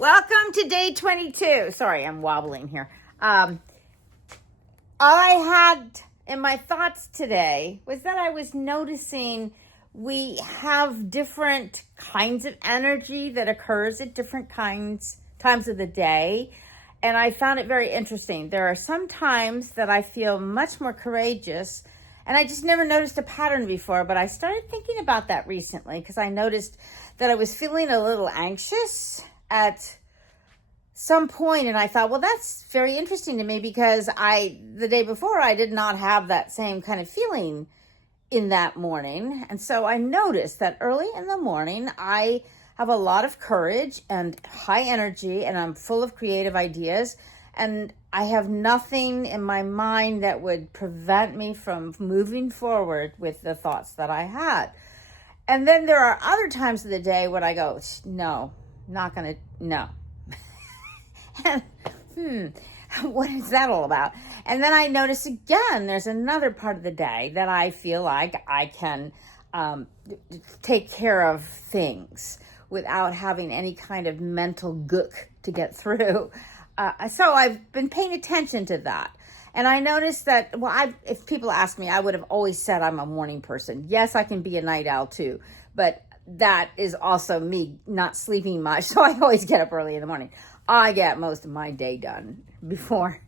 Welcome to day 22. Sorry, I'm wobbling here. All I had in my thoughts today was that I was noticing we have different kinds of energy that occurs at different times of the day. And I found it very interesting. There are some times that I feel much more courageous, and I just never noticed a pattern before, but I started thinking about that recently because I noticed that I was feeling a little anxious at some point, and I thought, well, that's very interesting to me because the day before I did not have that same kind of feeling in that morning. And so I noticed that early in the morning I have a lot of courage and high energy, and I'm full of creative ideas, and I have nothing in my mind that would prevent me from moving forward with the thoughts that I had. And then there are other times of the day when I go, no, no. And, what is that all about? And then I notice again, there's another part of the day that I feel like I can take care of things without having any kind of mental gook to get through. So I've been paying attention to that. And I noticed that, if people ask me, I would have always said I'm a morning person. Yes, I can be a night owl too, but that is also me not sleeping much. So I always get up early in the morning. I get most of my day done before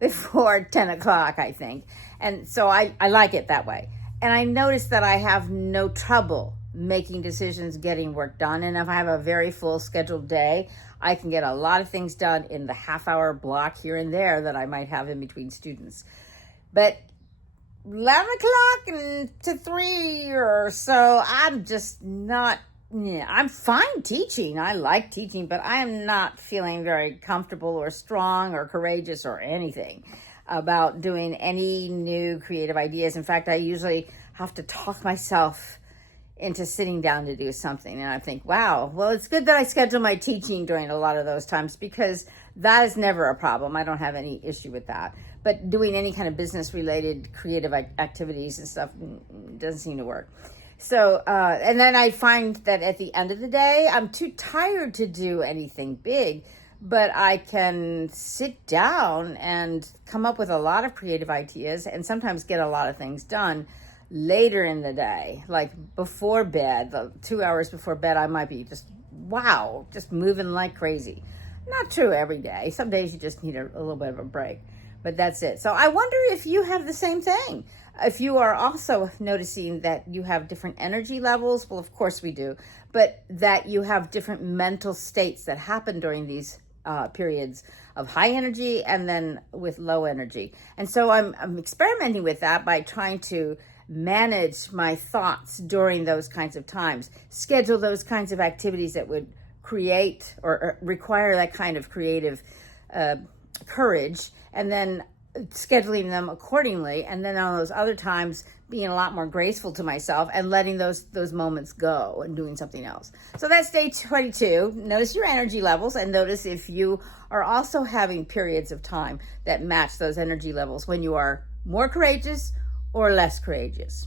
10 o'clock, I think. And so I like it that way. And I noticed that I have no trouble making decisions, getting work done. And if I have a very full scheduled day, I can get a lot of things done in the half-hour block here and there that I might have in between students. But 11 o'clock and to 3 or so, I'm just not, I'm fine teaching. I like teaching, but I am not feeling very comfortable or strong or courageous or anything about doing any new creative ideas. In fact, I usually have to talk myself into sitting down to do something. And I think, wow, well, it's good that I schedule my teaching during a lot of those times because that is never a problem. I don't have any issue with that. But doing any kind of business-related creative activities and stuff doesn't seem to work. So, and then I find that at the end of the day, I'm too tired to do anything big, but I can sit down and come up with a lot of creative ideas and sometimes get a lot of things done later in the day, like before bed, 2 hours before bed, I might be just moving like crazy. Not true every day. Some days you just need a little bit of a break, but that's it. So I wonder if you have the same thing. If you are also noticing that you have different energy levels, well, of course we do, but that you have different mental states that happen during these periods of high energy and then with low energy. And so I'm experimenting with that by trying to manage my thoughts during those kinds of times, schedule those kinds of activities that would create or require that kind of creative courage, and then scheduling them accordingly, and then on those other times being a lot more graceful to myself and letting those moments go and doing something else. So that's day 22. Notice your energy levels and notice if you are also having periods of time that match those energy levels when you are more courageous or less courageous.